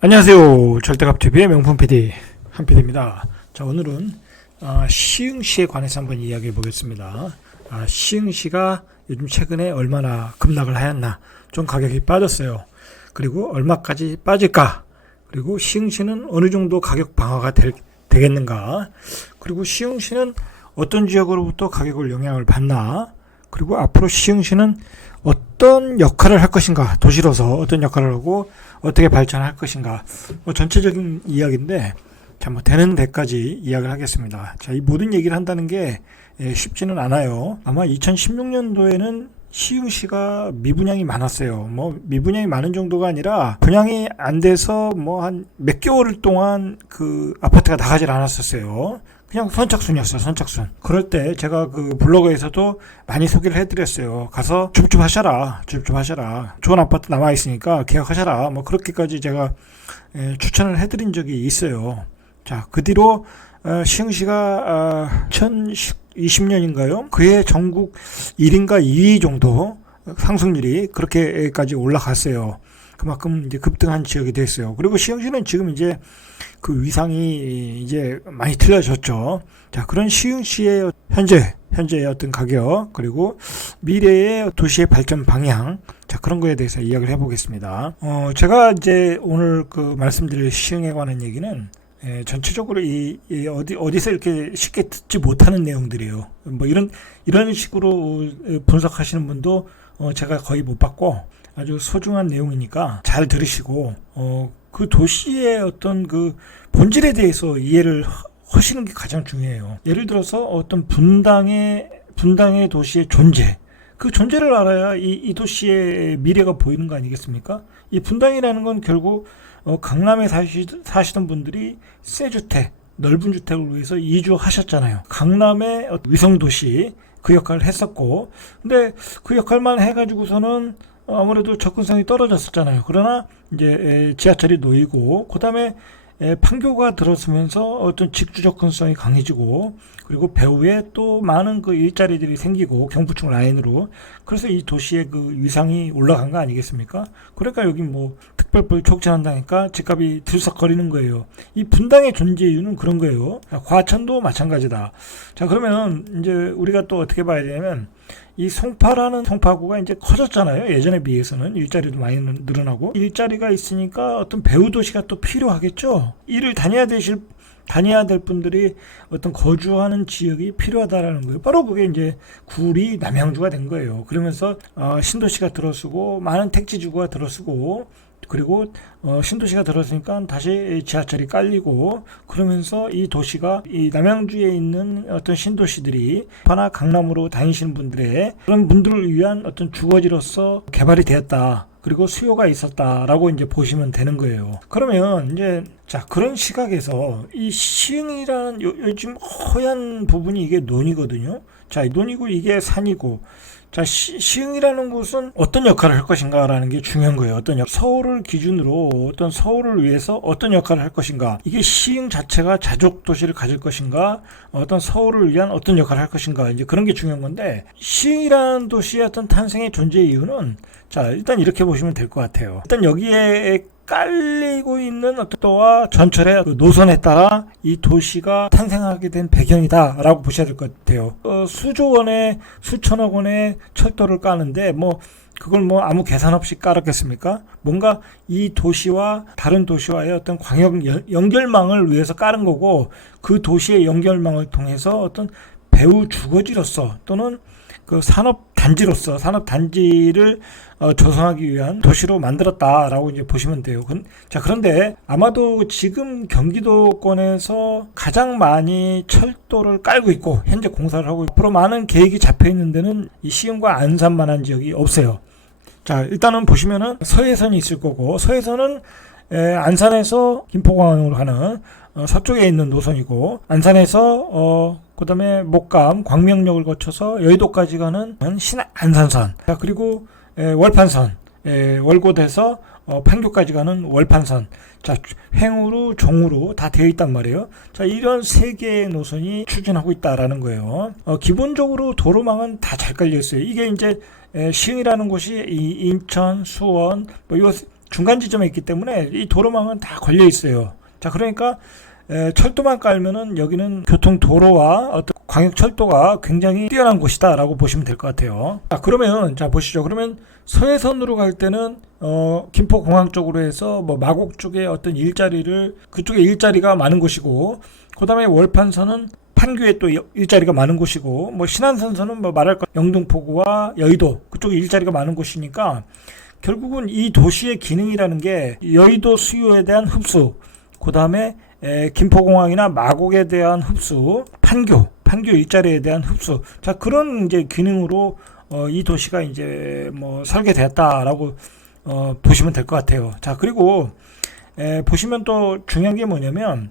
안녕하세요. 절대값TV의 명품 PD 한PD입니다. 자, 오늘은 시흥시에 관해서 한번 이야기해 보겠습니다. 시흥시가 요즘 최근에 얼마나 급락을 하였나, 좀 가격이 빠졌어요. 그리고 얼마까지 빠질까, 그리고 시흥시는 어느 정도 가격 방어가 되겠는가, 그리고 시흥시는 어떤 지역으로부터 가격을 영향을 받나, 그리고 앞으로 시흥시는 어떤 역할을 할 것인가, 도시로서 어떤 역할을 하고 어떻게 발전할 것인가, 전체적인 이야기인데, 자, 되는 데까지 이야기를 하겠습니다. 자, 이 모든 얘기를 한다는 게 쉽지는 않아요. 아마 2016년도에는 시흥시가 미분양이 많았어요. 미분양이 많은 정도가 아니라 분양이 안 돼서 한 몇 개월 동안 그 아파트가 나가질 않았었어요. 그냥 선착순이었어요, 선착순. 그럴 때 제가 그 블로그에서도 많이 소개를 해드렸어요. 가서 줍줍하셔라. 좋은 아파트 남아있으니까 계약하셔라. 그렇게까지 제가 추천을 해드린 적이 있어요. 자, 그 뒤로 시흥시가 2020년인가요? 그해 전국 1인가 2위 정도 상승률이 그렇게까지 올라갔어요. 그만큼 이제 급등한 지역이 됐어요. 그리고 시흥시는 지금 이제 그 위상이 이제 많이 틀려졌죠. 자, 그런 시흥시의 현재의 어떤 가격, 그리고 미래의 도시의 발전 방향, 자, 그런 거에 대해서 이야기를 해보겠습니다. 제가 이제 오늘 그 말씀드릴 시흥에 관한 얘기는 전체적으로 어디서 이렇게 쉽게 듣지 못하는 내용들이에요. 이런 식으로 분석하시는 분도 제가 거의 못 봤고, 아주 소중한 내용이니까 잘 들으시고, 그 도시의 어떤 그 본질에 대해서 이해를 하시는 게 가장 중요해요. 예를 들어서 어떤 분당의 도시의 존재, 그 존재를 알아야 이 도시의 미래가 보이는 거 아니겠습니까? 이 분당이라는 건 결국 강남에 사시던 분들이 새 주택, 넓은 주택을 위해서 이주하셨잖아요. 강남의 위성도시 그 역할을 했었고, 근데 그 역할만 해가지고서는 아무래도 접근성이 떨어졌었잖아요. 그러나 이제 지하철이 놓이고, 그 다음에 판교가 들어서면서 어떤 직주 접근성이 강해지고, 그리고 배후에 또 많은 그 일자리들이 생기고, 경부층 라인으로. 그래서 이 도시의 그 위상이 올라간 거 아니겠습니까? 그러니까 여기 특별법이 촉진한다니까 집값이 들썩거리는 거예요. 이 분당의 존재 이유는 그런 거예요. 과천도 마찬가지다. 자, 그러면 이제 우리가 또 어떻게 봐야 되냐면, 이 송파구가 이제 커졌잖아요. 예전에 비해서는 일자리도 많이 늘어나고, 일자리가 있으니까 어떤 배후 도시가 또 필요하겠죠. 일을 다녀야 될 분들이 어떤 거주하는 지역이 필요하다라는 거예요. 바로 그게 이제 구리 남양주가 된 거예요. 그러면서 신도시가 들어서고, 많은 택지주가 들어서고, 그리고 신도시가 들어서니까 다시 지하철이 깔리고, 그러면서 이 도시가 이 남양주에 있는 어떤 신도시들이 파나 강남으로 다니시는 분들의 그런 분들을 위한 어떤 주거지로서 개발이 되었다. 그리고 수요가 있었다라고 이제 보시면 되는 거예요. 그러면 이제 자, 그런 시각에서 이 시흥이라는 요즘 허연 부분이 이게 논이거든요. 자, 논이고 이게 산이고, 자, 시흥이라는 곳은 어떤 역할을 할 것인가라는 게 중요한 거예요. 서울을 기준으로 서울을 위해서 어떤 역할을 할 것인가. 이게 시흥 자체가 자족 도시를 가질 것인가, 어떤 서울을 위한 어떤 역할을 할 것인가. 이제 그런 게 중요한 건데, 시흥이라는 도시의 어떤 탄생의 존재 이유는, 자, 일단 이렇게 보시면 될 것 같아요. 일단 여기에 깔리고 있는 어떤 전철의 그 노선에 따라 이 도시가 탄생하게 된 배경이다라고 보셔야 될 것 같아요. 수조 원에 수천억 원의 철도를 까는데 그걸 아무 계산 없이 깔았겠습니까? 뭔가 이 도시와 다른 도시와의 어떤 광역 연결망을 위해서 깔은 거고, 그 도시의 연결망을 통해서 어떤 배후 주거지로서 또는 그 산업단지를 조성하기 위한 도시로 만들었다라고 이제 보시면 돼요. 자, 그런데 아마도 지금 경기도권에서 가장 많이 철도를 깔고 있고 현재 공사를 하고 앞으로 많은 계획이 잡혀 있는 데는 이 시흥과 안산만한 지역이 없어요. 자, 일단은 보시면은 서해선이 있을 거고, 서해선은 안산에서 김포공항으로 가는 서쪽에 있는 노선이고, 안산에서 그 다음에 목감, 광명역을 거쳐서 여의도까지 가는 안산선. 자, 그리고 월판선, 월곶에서 판교까지 가는 월판선. 자, 횡으로 종으로 다 되어 있단 말이에요. 자, 이런 세 개의 노선이 추진하고 있다라는 거예요. 기본적으로 도로망은 다 잘 깔려 있어요. 이게 이제 시흥이라는 곳이 이 인천, 수원, 중간 지점에 있기 때문에 이 도로망은 다 걸려 있어요. 자, 그러니까 철도만 깔면은 여기는 교통 도로와 어떤 광역 철도가 굉장히 뛰어난 곳이다라고 보시면 될 것 같아요. 자, 그러면 자 보시죠. 그러면 서해선으로 갈 때는 김포공항 쪽으로 해서 뭐 마곡 쪽에 어떤 일자리를 그쪽에 일자리가 많은 곳이고, 그다음에 월판선은 판교에 또 일자리가 많은 곳이고, 뭐 신안선선은 뭐 말할 것 영등포구와 여의도 그쪽에 일자리가 많은 곳이니까 결국은 이 도시의 기능이라는 게 여의도 수요에 대한 흡수, 그다음에 김포공항이나 마곡에 대한 흡수, 판교 일자리에 대한 흡수. 자, 그런 이제 기능으로 이 도시가 이제 뭐 설계되었다라고 보시면 될 것 같아요. 자, 그리고 보시면 또 중요한 게 뭐냐면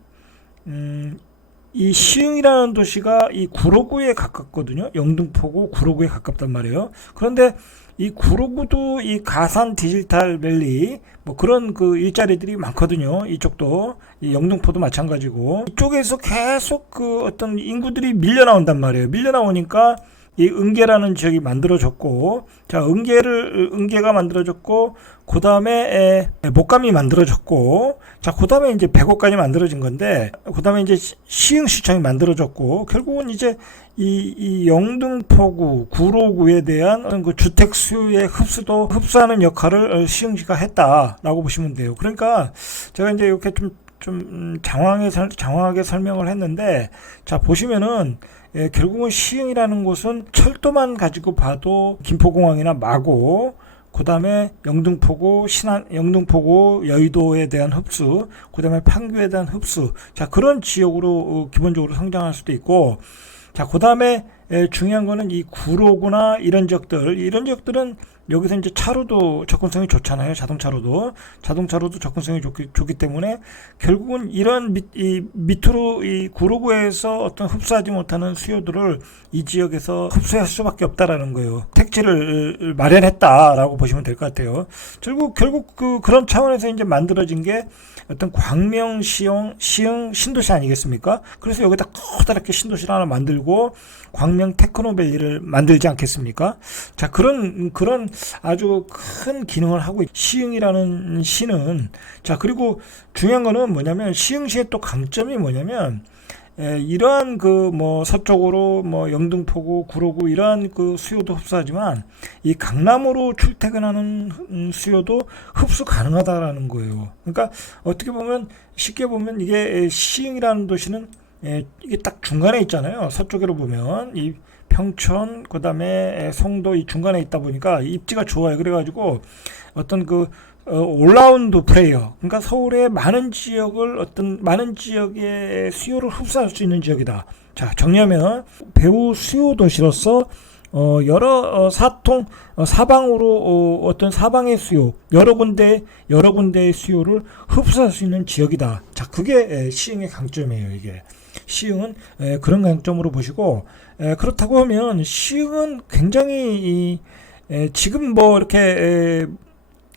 이 시흥이라는 도시가 이 구로구에 가깝거든요. 영등포구 구로구에 가깝단 말이에요. 그런데 이 구로구도 이 가산 디지털 밸리 뭐 그런 그 일자리들이 많거든요. 이쪽도 이 영등포도 마찬가지고, 이쪽에서 계속 그 어떤 인구들이 밀려 나온단 말이에요. 밀려 나오니까 이 은계라는 지역이 만들어졌고, 자, 은계가 만들어졌고, 그 다음에 목감이 만들어졌고, 자, 그 다음에 이제 백옥까지 만들어진 건데, 그 다음에 이제 시흥시청이 만들어졌고, 결국은 이제 이 영등포구, 구로구에 대한 그 주택 수요의 흡수하는 역할을 시흥시가 했다라고 보시면 돼요. 그러니까 제가 이제 이렇게 좀 장황하게 설명을 했는데, 자, 보시면은 결국은 시흥이라는 곳은 철도만 가지고 봐도 김포공항이나 마곡, 그 다음에 영등포구, 영등포구, 여의도에 대한 흡수, 그 다음에 판교에 대한 흡수, 자, 그런 지역으로 기본적으로 성장할 수도 있고, 자, 그 다음에 중요한 거는 이 구로구나 이런 지역들은 여기서 이제 차로도 접근성이 좋잖아요. 자동차로도 접근성이 좋기 때문에 결국은 이런 밑으로 이 구로구에서 어떤 흡수하지 못하는 수요들을 이 지역에서 흡수할 수밖에 없다라는 거예요. 택지를 마련했다라고 보시면 될 것 같아요. 결국 그런 차원에서 이제 만들어진 게 어떤 광명 시흥 신도시 아니겠습니까? 그래서 여기다 커다랗게 신도시를 하나 만들고 광명 테크노밸리를 만들지 않겠습니까? 자, 그런 아주 큰 기능을 하고 시흥이라는 시는, 자, 그리고 중요한 거는 뭐냐면 시흥시의 또 강점이 뭐냐면 이러한 그 뭐 서쪽으로 뭐 영등포구, 구로구 이러한 그 수요도 흡수하지만 이 강남으로 출퇴근하는 수요도 흡수 가능하다라는 거예요. 그러니까 어떻게 보면 쉽게 보면 이게 시흥이라는 도시는 이게 딱 중간에 있잖아요. 서쪽으로 보면 이 평촌, 그 다음에 송도 이 중간에 있다 보니까 입지가 좋아요. 그래가지고 어떤 그 올라운드 플레이어, 그러니까 서울의 많은 지역의 수요를 흡수할 수 있는 지역이다. 자, 정리하면 배후 수요 도시로서 여러 사방으로 어떤 사방의 수요, 여러 군데의 수요를 흡수할 수 있는 지역이다. 자, 그게 시흥의 강점이에요. 이게 시흥은 그런 강점으로 보시고, 그렇다고 하면 시흥은 굉장히 지금 뭐 이렇게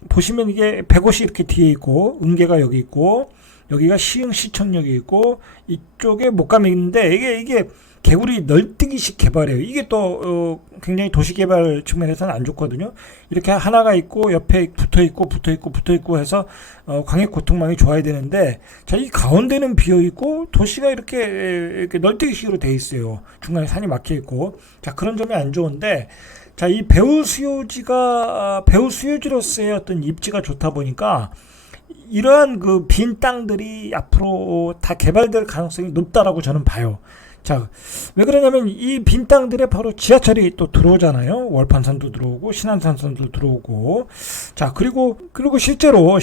보시면 이게 백옷이 이렇게 뒤에 있고, 은계가 여기 있고, 여기가 시흥시청역이 있고, 이쪽에 목감이 있는데, 이게 개구리 널뛰기식 개발이에요. 이게 또 굉장히 도시개발 측면에서는 안 좋거든요. 이렇게 하나가 있고 옆에 붙어있고 해서 광역 교통망이 좋아야 되는데, 자, 이 가운데는 비어있고 도시가 이렇게 널뛰기식으로 돼 있어요. 중간에 산이 막혀있고. 자, 그런 점이 안 좋은데, 자, 이 배후 수요지로서의 어떤 입지가 좋다 보니까 이러한 그 빈 땅들이 앞으로 다 개발될 가능성이 높다라고 저는 봐요. 자, 왜 그러냐면 이 빈 땅들에 바로 지하철이 또 들어오잖아요. 월판선도 들어오고 신안선도 들어오고. 자, 그리고 실제로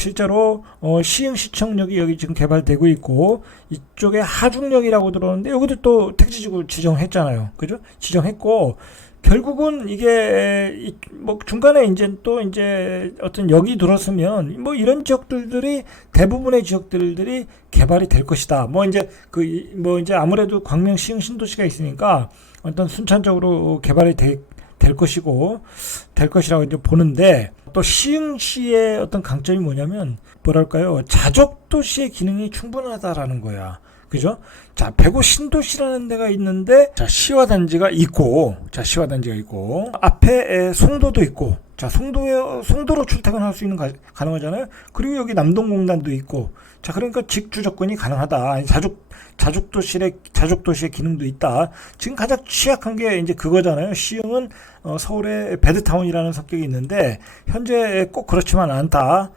시흥시청역이 여기 지금 개발되고 있고, 이쪽에 하중역이라고 들어오는데 여기도 또 택지지구 지정했잖아요. 그죠? 지정했고, 결국은 이게 뭐 중간에 이제 어떤 역이 들어서면 뭐 이런 지역들이 대부분의 지역들이 개발이 될 것이다. 뭐 이제 아무래도 광명 시흥 신도시가 있으니까 어떤 순차적으로 개발이 될 것이라고 이제 보는데, 또 시흥시의 어떤 강점이 뭐냐면 뭐랄까요? 자족 도시의 기능이 충분하다라는 거야. 그죠? 자, 백오 신도시라는 데가 있는데, 자, 시화단지가 있고, 앞에 송도도 있고, 자, 송도로 출퇴근할 수 있는 가능하잖아요. 그리고 여기 남동공단도 있고, 자, 그러니까 직주 접근이 가능하다. 아니, 자족도시의 기능도 있다. 지금 가장 취약한 게 이제 그거잖아요. 시흥은 서울의 배드타운이라는 성격이 있는데 현재 꼭 그렇지만 않다.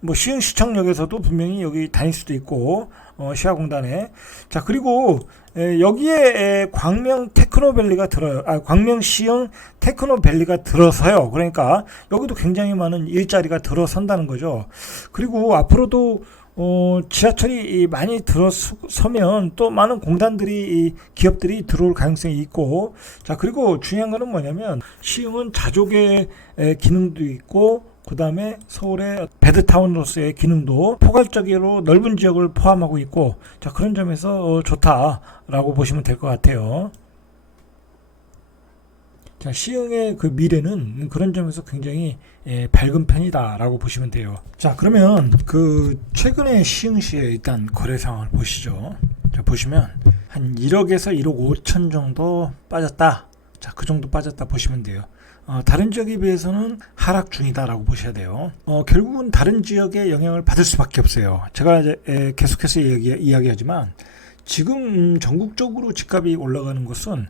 뭐 시흥시청역에서도 분명히 여기 다닐 수도 있고 시아공단에. 자, 그리고 여기에 광명 테크노밸리가 들어요. 광명 시흥 테크노밸리가 들어서요. 그러니까 여기도 굉장히 많은 일자리가 들어선다는 거죠. 그리고 앞으로도 지하철이 많이 들어서면 또 많은 공단들이, 기업들이 들어올 가능성이 있고, 자, 그리고 중요한 거는 뭐냐면, 시흥은 자족의 기능도 있고, 그 다음에 서울의 배드타운으로서의 기능도 포괄적으로 넓은 지역을 포함하고 있고, 자, 그런 점에서 좋다라고 보시면 될 것 같아요. 자, 시흥의 그 미래는 그런 점에서 굉장히 밝은 편이다라고 보시면 돼요. 자, 그러면 그 최근에 시흥시의 일단 거래 상황을 보시죠. 자, 보시면 한 1억에서 1억 5천 정도 빠졌다. 자, 그 정도 빠졌다 보시면 돼요. 다른 지역에 비해서는 하락 중이다라고 보셔야 돼요. 결국은 다른 지역에 영향을 받을 수밖에 없어요. 제가 이제 계속해서 이야기하지만 지금 전국적으로 집값이 올라가는 것은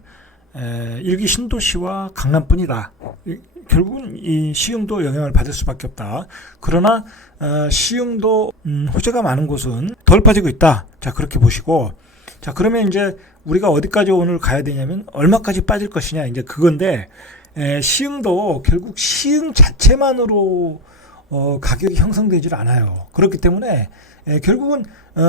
일기 신도시와 강남뿐이다. 결국은 이 시흥도 영향을 받을 수밖에 없다. 그러나 시흥도 호재가 많은 곳은 덜 빠지고 있다. 자, 그렇게 보시고, 자, 그러면 이제 우리가 어디까지 오늘 가야 되냐면 얼마까지 빠질 것이냐, 이제 그건데, 시흥도 결국 시흥 자체만으로 가격이 형성되질 않아요. 그렇기 때문에 결국은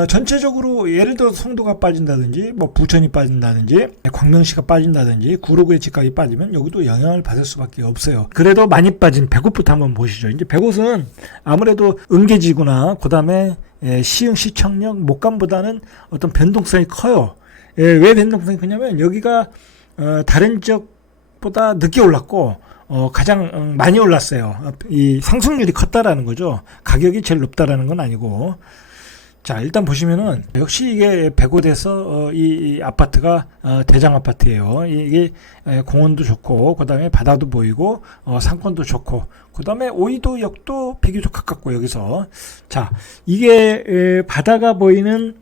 전체적으로 예를 들어서 송도가 빠진다든지 뭐 부천이 빠진다든지 광명시가 빠진다든지 구로구의 집값이 빠지면 여기도 영향을 받을 수밖에 없어요. 그래도 많이 빠진 백옷부터 한번 보시죠. 이제 백옷은 아무래도 은계지구나 그다음에 시흥 시청역 목감보다는 어떤 변동성이 커요. 왜 변동성이 크냐면 여기가 다른 지역보다 늦게 올랐고 가장 많이 올랐어요. 이 상승률이 컸다라는 거죠. 가격이 제일 높다라는 건 아니고. 자, 일단 보시면은 역시 이게 백오대에서 이 아파트가 대장 아파트예요. 이게 공원도 좋고 그다음에 바다도 보이고 상권도 좋고 그다음에 오이도역도 비교적 가깝고 여기서 자, 이게 바다가 보이는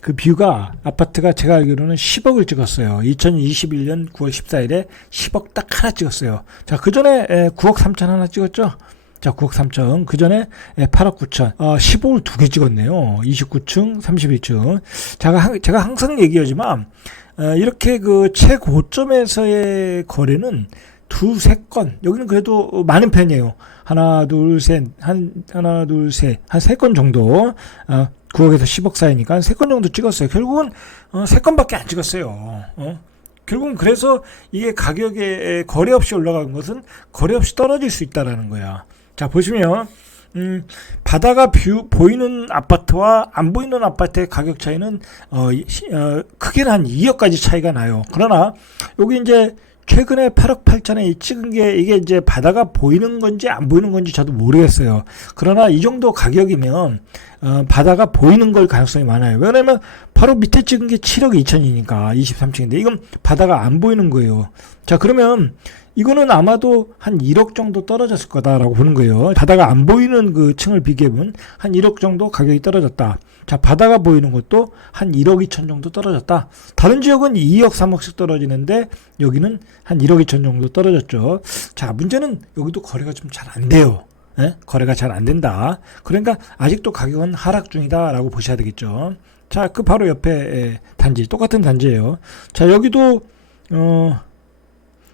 그 뷰가 아파트가 제가 알기로는 10억을 찍었어요. 2021년 9월 14일에 10억 딱 하나 찍었어요. 자, 그 전에 9억 3천 하나 찍었죠. 자, 9억 3천. 그 전에 8억 9천. 15을 두 개 찍었네요. 29층, 31층. 제가 항상 얘기하지만, 이렇게 그 최고점에서의 거래는 두세 건. 여기는 그래도 많은 편이에요. 하나, 둘, 셋. 한 세 건 정도. 9억에서 10억 사이니까 한 3건 정도 찍었어요. 결국은 3건밖에 안 찍었어요. 결국은 그래서 이게 가격에 거래 없이 올라간 것은 거래 없이 떨어질 수 있다라는 거야. 자, 보시면 바다가 보이는 아파트와 안 보이는 아파트의 가격 차이는 크게는 한 2억까지 차이가 나요. 그러나 여기 이제 최근에 8억 8천에 찍은 게 이게 이제 바다가 보이는 건지 안 보이는 건지 저도 모르겠어요. 그러나 이 정도 가격이면 바다가 보이는 걸 가능성이 많아요. 왜냐면 바로 밑에 찍은 게 7억 2천이니까 23층인데 이건 바다가 안 보이는 거예요. 자, 그러면 이거는 아마도 한 1억 정도 떨어졌을 거다라고 보는 거예요. 바다가 안 보이는 그 층을 비교해보면 한 1억 정도 가격이 떨어졌다. 자, 바다가 보이는 것도 한 1억 2천 정도 떨어졌다. 다른 지역은 2억 3억씩 떨어지는데 여기는 한 1억 2천 정도 떨어졌죠. 자, 문제는 여기도 거래가 좀 잘 안 돼요. 거래가 잘 안 된다. 그러니까 아직도 가격은 하락 중이다라고 보셔야 되겠죠. 자, 그 바로 옆에 단지, 똑같은 단지예요. 자, 여기도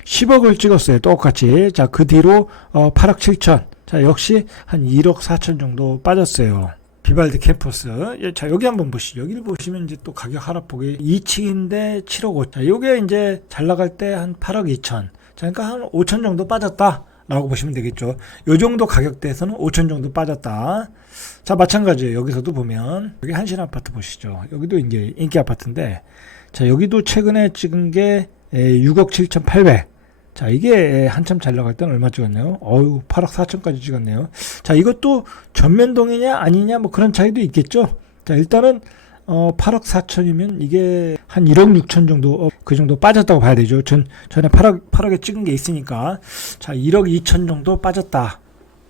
10억을 찍었어요. 똑같이. 자, 그 뒤로 8억 7천. 자, 역시 한 1억 4천 정도 빠졌어요. 비발디 캠퍼스. 자, 여기 한번 보시죠. 여기를 보시면 이제 또 가격 하락폭이 2층인데 7억 5천. 자, 요게 이제 잘 나갈 때 한 8억 2천. 자, 그러니까 한 5천 정도 빠졌다. 라고 보시면 되겠죠. 요 정도 가격대에서는 5천 정도 빠졌다. 자, 마찬가지예요. 여기서도 보면 여기 한신 아파트 보시죠. 여기도 이제 인기 아파트인데 자, 여기도 최근에 찍은 게 6억 7천 8백. 자, 이게 한참 잘 나갈 때는 얼마 찍었네요. 8억 4천까지 찍었네요. 자, 이것도 전면동이냐 아니냐 뭐 그런 차이도 있겠죠. 자, 일단은 8억 4천이면 이게 한 1억 6천 정도, 그 정도 빠졌다고 봐야 되죠. 전에 8억에 찍은 게 있으니까. 자, 1억 2천 정도 빠졌다.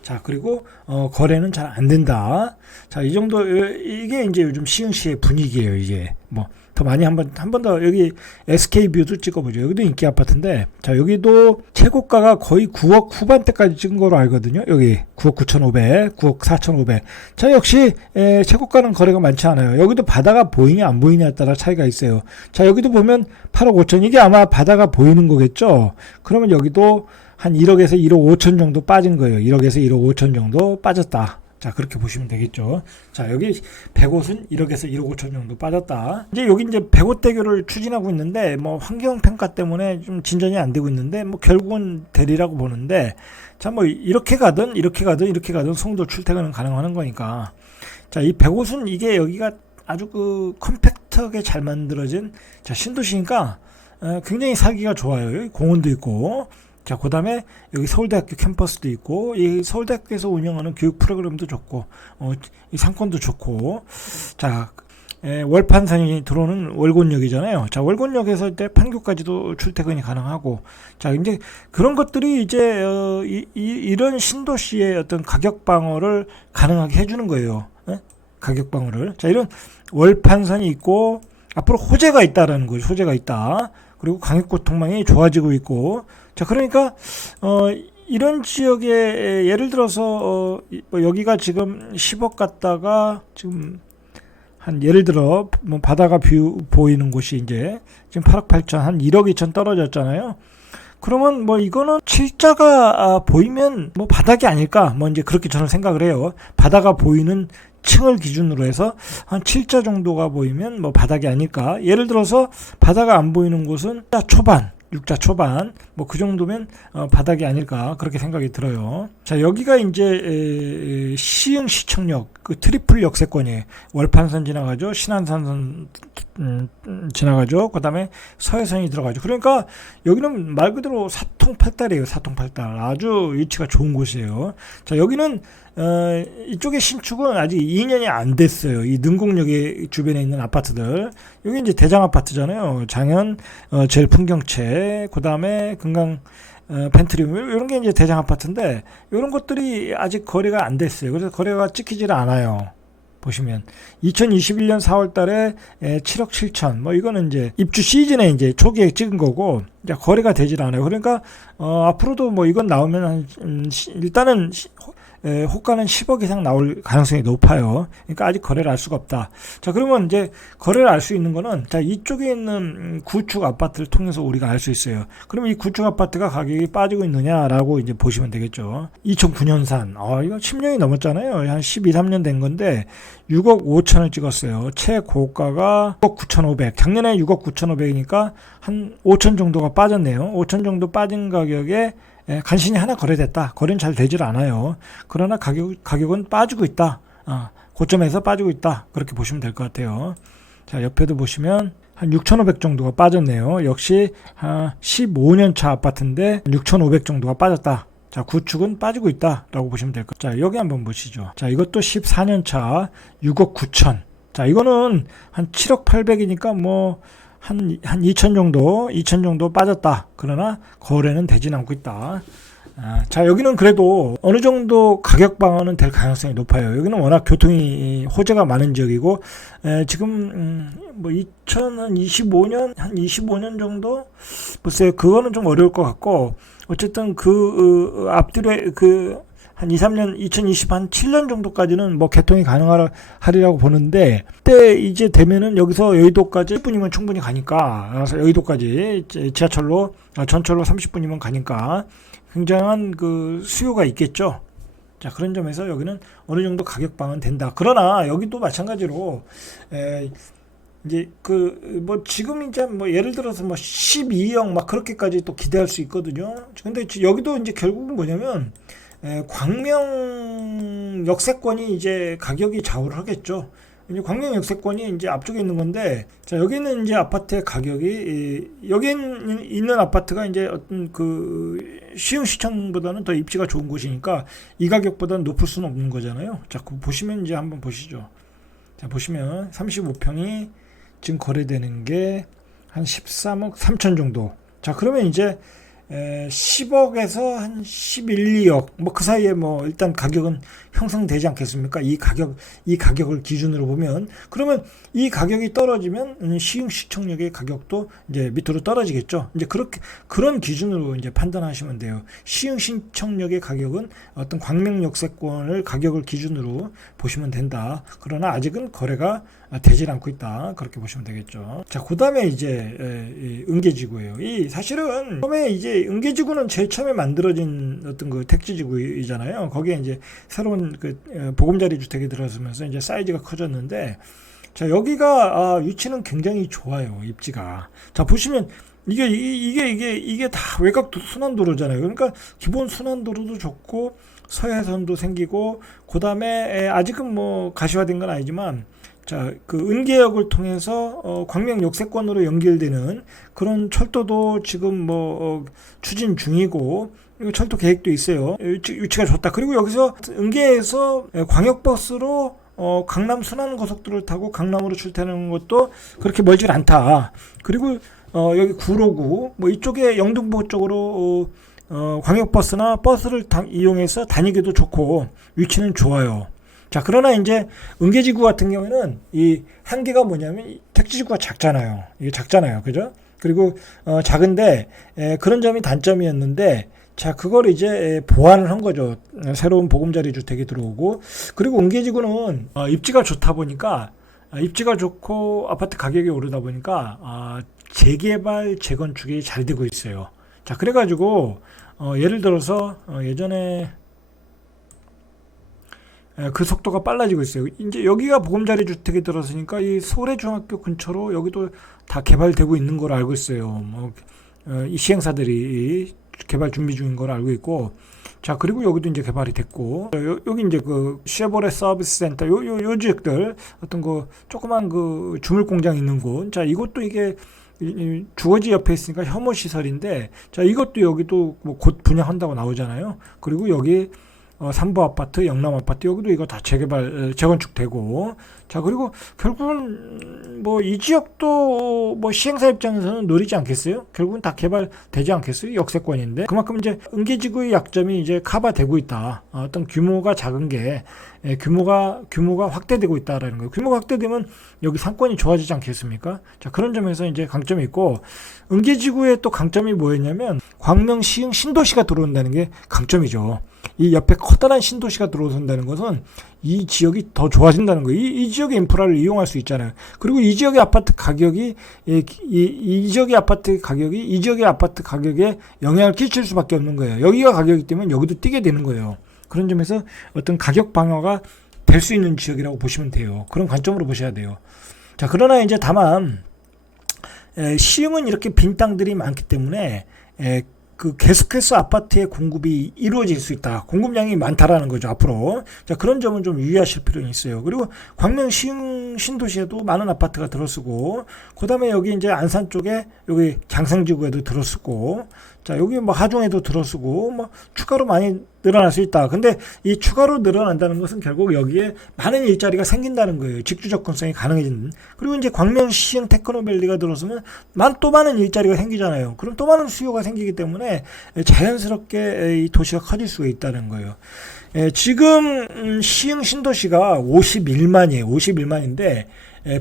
자, 그리고 거래는 잘 안 된다. 자, 이 정도, 이게 이제 요즘 시흥시의 분위기예요. 이게 뭐 더 많이 한 번 더 여기 SK뷰도 찍어보죠. 여기도 인기 아파트인데, 자, 여기도 최고가가 거의 9억 후반대까지 찍은 거로 알거든요. 여기 9억 9,500, 9억 4,500. 자, 역시 최고가는 거래가 많지 않아요. 여기도 바다가 보이냐 안 보이냐에 따라 차이가 있어요. 자, 여기도 보면 8억 5천, 이게 아마 바다가 보이는 거겠죠. 그러면 여기도 한 1억에서 1억 5천 정도 빠진 거예요. 1억에서 1억 5천 정도 빠졌다. 자, 그렇게 보시면 되겠죠. 자, 여기 100옷은 1억에서 1억 5천 정도 빠졌다. 이제 여기 이제 100옷 대교를 추진하고 있는데, 뭐 환경평가 때문에 좀 진전이 안 되고 있는데, 뭐 결국은 되리라고 보는데, 자, 뭐 이렇게 가든 송도 출퇴근은 가능한 거니까. 자, 이 100옷은 이게 여기가 아주 그 컴팩트하게 잘 만들어진, 자, 신도시니까 굉장히 살기가 좋아요. 여기 공원도 있고, 자, 그 다음에 여기 서울대학교 캠퍼스도 있고, 이 서울대학교에서 운영하는 교육 프로그램도 좋고, 이 상권도 좋고, 자, 월판산이 들어오는 월곤역이잖아요. 자, 월곤역에서 이제 판교까지도 출퇴근이 가능하고, 자, 이제 그런 것들이 이제, 이런 신도시의 어떤 가격 방어를 가능하게 해주는 거예요. 가격 방어를. 자, 이런 월판산이 있고, 앞으로 호재가 있다라는 거죠. 호재가 있다. 그리고 강역교통망이 좋아지고 있고, 자, 그러니까 이런 지역에 예를 들어서 뭐 여기가 지금 10억 갔다가 지금 한 예를 들어 뭐 바다가 보이는 곳이 이제 지금 8억 8천, 한 1억 2천 떨어졌잖아요. 그러면 뭐 이거는 7자가 보이면 뭐 바닥이 아닐까, 뭐 이제 그렇게 저는 생각을 해요. 바다가 보이는 층을 기준으로 해서 한 7자 정도가 보이면 뭐 바닥이 아닐까. 예를 들어서 바다가 안 보이는 곳은 6자 초반, 6자 초반, 뭐 그 정도면 바닥이 아닐까, 그렇게 생각이 들어요. 자, 여기가 이제 시흥 시청역 그 트리플 역세권이에요. 월판선 지나가죠, 신안산선 지나가죠, 그 다음에 서해선이 들어가죠. 그러니까 여기는 말 그대로 사통팔달이에요. 사통팔달. 아주 위치가 좋은 곳이에요. 자, 여기는 이쪽의 신축은 아직 2년이 안 됐어요. 이 능곡역의 주변에 있는 아파트들. 여기 이제 대장 아파트잖아요. 장현, 제일 풍경채, 그 다음에 금강, 펜트리움, 이런 게 이제 대장 아파트인데, 이런 것들이 아직 거래가 안 됐어요. 그래서 거래가 찍히질 않아요. 보시면 2021년 4월 달에 7억 7천, 뭐 이거는 이제 입주 시즌에 이제 초기에 찍은 거고, 이제 거래가 되질 않아요. 그러니까 앞으로도 뭐 이건 나오면 일단은 호가는 10억 이상 나올 가능성이 높아요. 그러니까 아직 거래를 할 수가 없다. 자, 그러면 이제 거래를 알 수 있는 거는, 자, 이쪽에 있는 구축 아파트를 통해서 우리가 알 수 있어요. 그러면 이 구축 아파트가 가격이 빠지고 있느냐라고 이제 보시면 되겠죠. 2009년산, 이거 10년이 넘었잖아요. 한 12, 13년 된 건데 6억 5천을 찍었어요. 최고가가 6억 9,500. 작년에 6억 9,500이니까 한 5천 정도가 빠졌네요. 5천 정도 빠진 가격에 간신히 하나 거래됐다. 거래는 잘 되질 않아요. 그러나 가격은 빠지고 있다. 고점에서 빠지고 있다. 그렇게 보시면 될 것 같아요. 자, 옆에도 보시면 한 6,500 정도가 빠졌네요. 역시 15년 차 아파트인데 6,500 정도가 빠졌다. 자, 구축은 빠지고 있다라고 보시면 될 것 같아요. 자, 여기 한번 보시죠. 자, 이것도 14년 차 6억 9천. 자, 이거는 한 7억 8백이니까 뭐 한 2천 정도 빠졌다. 그러나 거래는 되진 않고 있다. 자, 여기는 그래도 어느 정도 가격 방어는 될 가능성이 높아요. 여기는 워낙 교통이 호재가 많은 지역이고, 지금 뭐 2025년 한 25년 정도, 글쎄요, 그거는 좀 어려울 것 같고, 어쨌든 앞뒤로 한 2, 3년, 2020 한 7년 정도까지는 뭐 개통이 가능하리라고 보는데, 그때 이제 되면은 여기서 여의도까지 10분이면 충분히 가니까, 그래서 여의도까지 지하철로, 전철로 30분이면 가니까 굉장한 그 수요가 있겠죠. 자, 그런 점에서 여기는 어느 정도 가격 방어는 된다. 그러나 여기도 마찬가지로, 이제 뭐 지금 이제 뭐 예를 들어서 뭐 12억 막 그렇게까지 또 기대할 수 있거든요. 근데 여기도 이제 결국은 뭐냐면, 광명 역세권이 이제 가격이 좌우를 하겠죠. 이제 광명 역세권이 이제 앞쪽에 있는 건데, 자, 여기는 이제 아파트의 가격이, 여기 있는 아파트가 이제 어떤 시흥시청보다는 더 입지가 좋은 곳이니까 이 가격보다는 높을 수는 없는 거잖아요. 자, 보시면 이제 한번 보시죠. 자, 보시면 35평이 지금 거래되는 게 한 13억 3천 정도. 자, 그러면 이제 10억에서 한 11, 2억 뭐 그 사이에 뭐 일단 가격은 형성되지 않겠습니까? 이 가격을 기준으로 보면, 그러면 이 가격이 떨어지면 시흥 시청역의 가격도 이제 밑으로 떨어지겠죠. 이제 그런 기준으로 이제 판단하시면 돼요. 시흥 시청역의 가격은 어떤 광명역세권을 가격을 기준으로 보시면 된다. 그러나 아직은 거래가 되질 않고 있다. 그렇게 보시면 되겠죠. 자, 그다음에 이제 은계지구예요. 이 사실은 처음에 이제 은계지구는 제일 처음에 만들어진 어떤 그 택지지구이잖아요. 거기에 이제 새로운 그 보금자리 주택이 들어서면서 이제 사이즈가 커졌는데, 자, 여기가 위치는 굉장히 좋아요. 입지가. 자, 보시면 이게 다 외곽 순환도로잖아요. 그러니까 기본 순환도로도 좋고 서해선도 생기고, 그다음에 아직은 뭐 가시화된 건 아니지만, 자, 그 은계역을 통해서 광명 역세권으로 연결되는 그런 철도도 지금 뭐 추진 중이고, 이거 철도 계획도 있어요. 위치가 좋다. 그리고 여기서 은계에서 광역버스로 강남 순환고속도로를 타고 강남으로 출퇴하는 것도 그렇게 멀지 않다. 그리고 여기 구로구 뭐 이쪽에 영등포 쪽으로 광역버스나 버스를 이용해서 다니기도 좋고 위치는 좋아요. 자, 그러나 이제 은계지구 같은 경우에는 이 한계가 뭐냐면 택지지구가 작잖아요. 이게 작잖아요. 그죠? 그리고 작은데 그런 점이 단점이었는데, 자, 그걸 이제 보완을 한 거죠. 새로운 보금자리 주택이 들어오고, 그리고 은계지구는 입지가 좋다 보니까, 입지가 좋고 아파트 가격이 오르다 보니까 재개발 재건축이 잘 되고 있어요. 자, 그래가지고 예를 들어서 예전에 그 속도가 빨라지고 있어요. 이제 여기가 보금자리 주택이 들어서니까 이 소래중학교 근처로 여기도 다 개발되고 있는 걸 알고 있어요. 이 시행사들이 개발 준비 중인 걸 알고 있고, 자, 그리고 여기도 이제 개발이 됐고, 여기 이제 그 쉐보레 서비스 센터 요 지역들 어떤 그 조그만 그 주물 공장 있는 곳, 자, 이것도 이게 주거지 옆에 있으니까 혐오 시설인데, 자, 이것도 여기도 뭐 곧 분양한다고 나오잖아요. 그리고 여기 삼부 아파트, 영남 아파트 여기도 이거 다 재개발, 재건축되고, 자, 그리고 결국은 뭐 이 지역도 뭐 시행사 입장에서는 노리지 않겠어요? 결국은 다 개발되지 않겠어요? 역세권인데. 그만큼 이제 은계지구의 약점이 이제 커버되고 있다. 어떤 규모가 작은 게 규모가 확대되고 있다라는 거예요. 규모가 확대되면 여기 상권이 좋아지지 않겠습니까? 자, 그런 점에서 이제 강점이 있고, 은계지구의 또 강점이 뭐였냐면 광명 시흥 신도시가 들어온다는 게 강점이죠. 이 옆에 커다란 신도시가 들어선다는 것은 이 지역이 더 좋아진다는 거예요. 이 지역의 인프라를 이용할 수 있잖아요. 그리고 이 지역의 아파트 가격이 이 지역의 아파트 가격에 영향을 끼칠 수밖에 없는 거예요. 여기가 가격이 뛰면 여기도 뛰게 되는 거예요. 그런 점에서 어떤 가격 방어가 될 수 있는 지역이라고 보시면 돼요. 그런 관점으로 보셔야 돼요. 자, 그러나 이제 다만 시흥은 이렇게 빈 땅들이 많기 때문에 그 계속해서 아파트의 공급이 이루어질 수 있다. 공급량이 많다라는 거죠, 앞으로. 자, 그런 점은 좀 유의하실 필요는 있어요. 그리고 광명 시흥 신도시에도 많은 아파트가 들어서고, 그 다음에 여기 이제 안산 쪽에 여기 장상지구에도 들어서고, 자, 여기 뭐 하중에도 들어서고, 뭐 추가로 많이 늘어날 수 있다. 근데 이 추가로 늘어난다는 것은 결국 여기에 많은 일자리가 생긴다는 거예요. 직주 접근성이 가능해지는. 그리고 이제 광명 시흥 테크노밸리가 들어서면 또 많은 일자리가 생기잖아요. 그럼 또 많은 수요가 생기기 때문에 자연스럽게 이 도시가 커질 수가 있다는 거예요. 지금 시흥 신도시가 51만이에요. 51만인데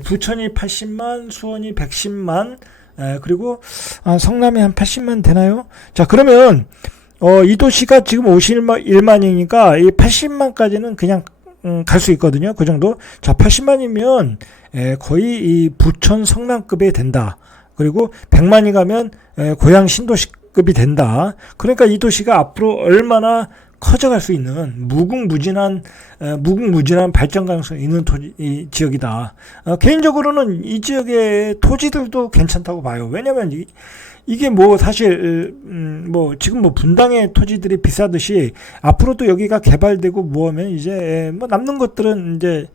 부천이 80만, 수원이 110만, 그리고 성남이 한 80만 되나요? 자, 그러면 이 도시가 지금 51만이니까 이 80만까지는 그냥 갈 수 있거든요. 그 정도. 자, 80만이면 거의 이 부천 성남급이 된다. 그리고 100만이 가면 고양 신도시급이 된다. 그러니까 이 도시가 앞으로 얼마나 커져갈 수 있는 무궁무진한 발전 가능성이 있는 이 지역이다. 개인적으로는 이 지역의 토지들도 괜찮다고 봐요. 왜냐면 이게 뭐 사실 뭐 지금 뭐 분당의 토지들이 비싸듯이 앞으로도 여기가 개발되고 뭐하면 이제 뭐 남는 것들은 이제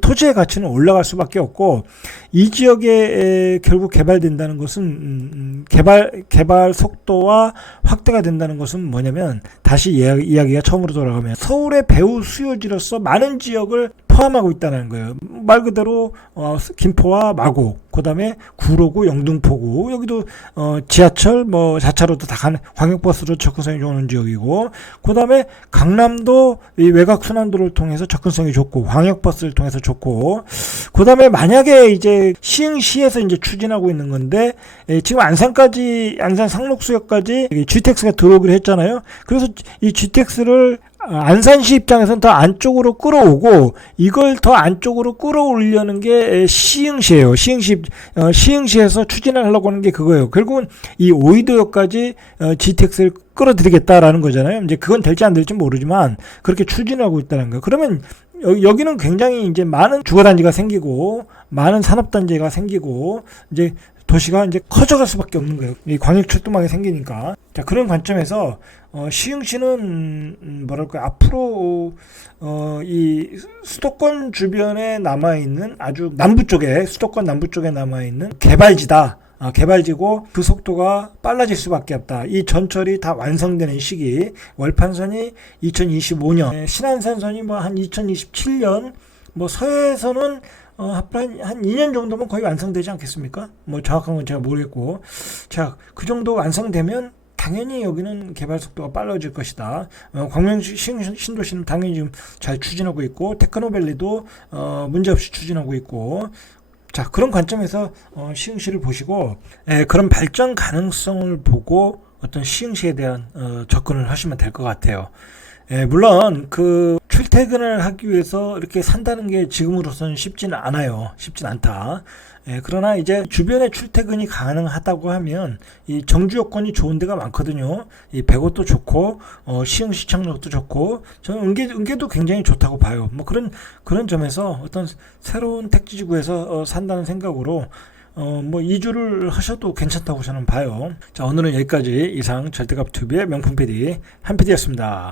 토지의 가치는 올라갈 수밖에 없고, 이 지역에 결국 개발된다는 것은 개발 속도와 확대가 된다는 것은 뭐냐면, 다시 이야기가 처음으로 돌아가면 서울의 배후 수요지로서 많은 지역을 포함하고 있다는 거예요. 말 그대로 김포와 마곡, 그다음에 구로구, 영등포구, 여기도 지하철, 뭐 자차로도 다 가는, 광역버스로 접근성이 좋은 지역이고, 그다음에 강남도 이 외곽 순환도를 통해서 접근성이 좋고, 광역버스를 통해서 좋고, 그다음에 만약에 이제 시흥시에서 이제 추진하고 있는 건데, 지금 안산까지, 안산 상록수역까지 GTX가 들어오기로 했잖아요. 그래서 이 GTX를 안산시 입장에서는 더 안쪽으로 끌어오고, 이걸 더 안쪽으로 끌어올려는 게 시흥시예요. 시흥시에서 추진을 하려고 하는 게 그거예요. 결국은 이 오이도역까지 GTX를 끌어들이겠다라는 거잖아요. 이제 그건 될지 안 될지 모르지만 그렇게 추진하고 있다는 거예요. 그러면 여기는 굉장히 이제 많은 주거단지가 생기고, 많은 산업단지가 생기고, 이제 도시가 이제 커져갈 수밖에 없는 거예요. 이 광역철도망이 생기니까. 자, 그런 관점에서 시흥시는 뭐랄까, 앞으로 이 수도권 주변에 남아있는, 아주 남부 쪽에, 수도권 남부 쪽에 남아있는 개발지다. 개발지고 그 속도가 빨라질 수밖에 없다. 이 전철이 다 완성되는 시기, 월판선이 2025년, 신안산선이 뭐 한 2027년, 뭐 서해선은 한 2년 정도면 거의 완성되지 않겠습니까? 뭐 정확한 건 제가 모르겠고. 자, 그 정도 완성되면 당연히 여기는 개발 속도가 빨라질 것이다. 광명시 신도시는 당연히 지금 잘 추진하고 있고, 테크노밸리도 문제없이 추진하고 있고. 자, 그런 관점에서 시흥시를 보시고, 그런 발전 가능성을 보고 어떤 시흥시에 대한 접근을 하시면 될 것 같아요. 물론 그 출퇴근을 하기 위해서 이렇게 산다는 게 지금으로서는 쉽지는 않아요. 쉽진 않다. 그러나 이제 주변에 출퇴근이 가능하다고 하면 이 정주 여건이 좋은 데가 많거든요. 이 백오도 좋고, 시흥시청역도 좋고, 저는 은계도 굉장히 좋다고 봐요. 뭐 그런 점에서 어떤 새로운 택지지구에서 산다는 생각으로 뭐 이주를 하셔도 괜찮다고 저는 봐요. 자, 오늘은 여기까지. 이상 절대값 TV의 명품 PD 한 PD였습니다.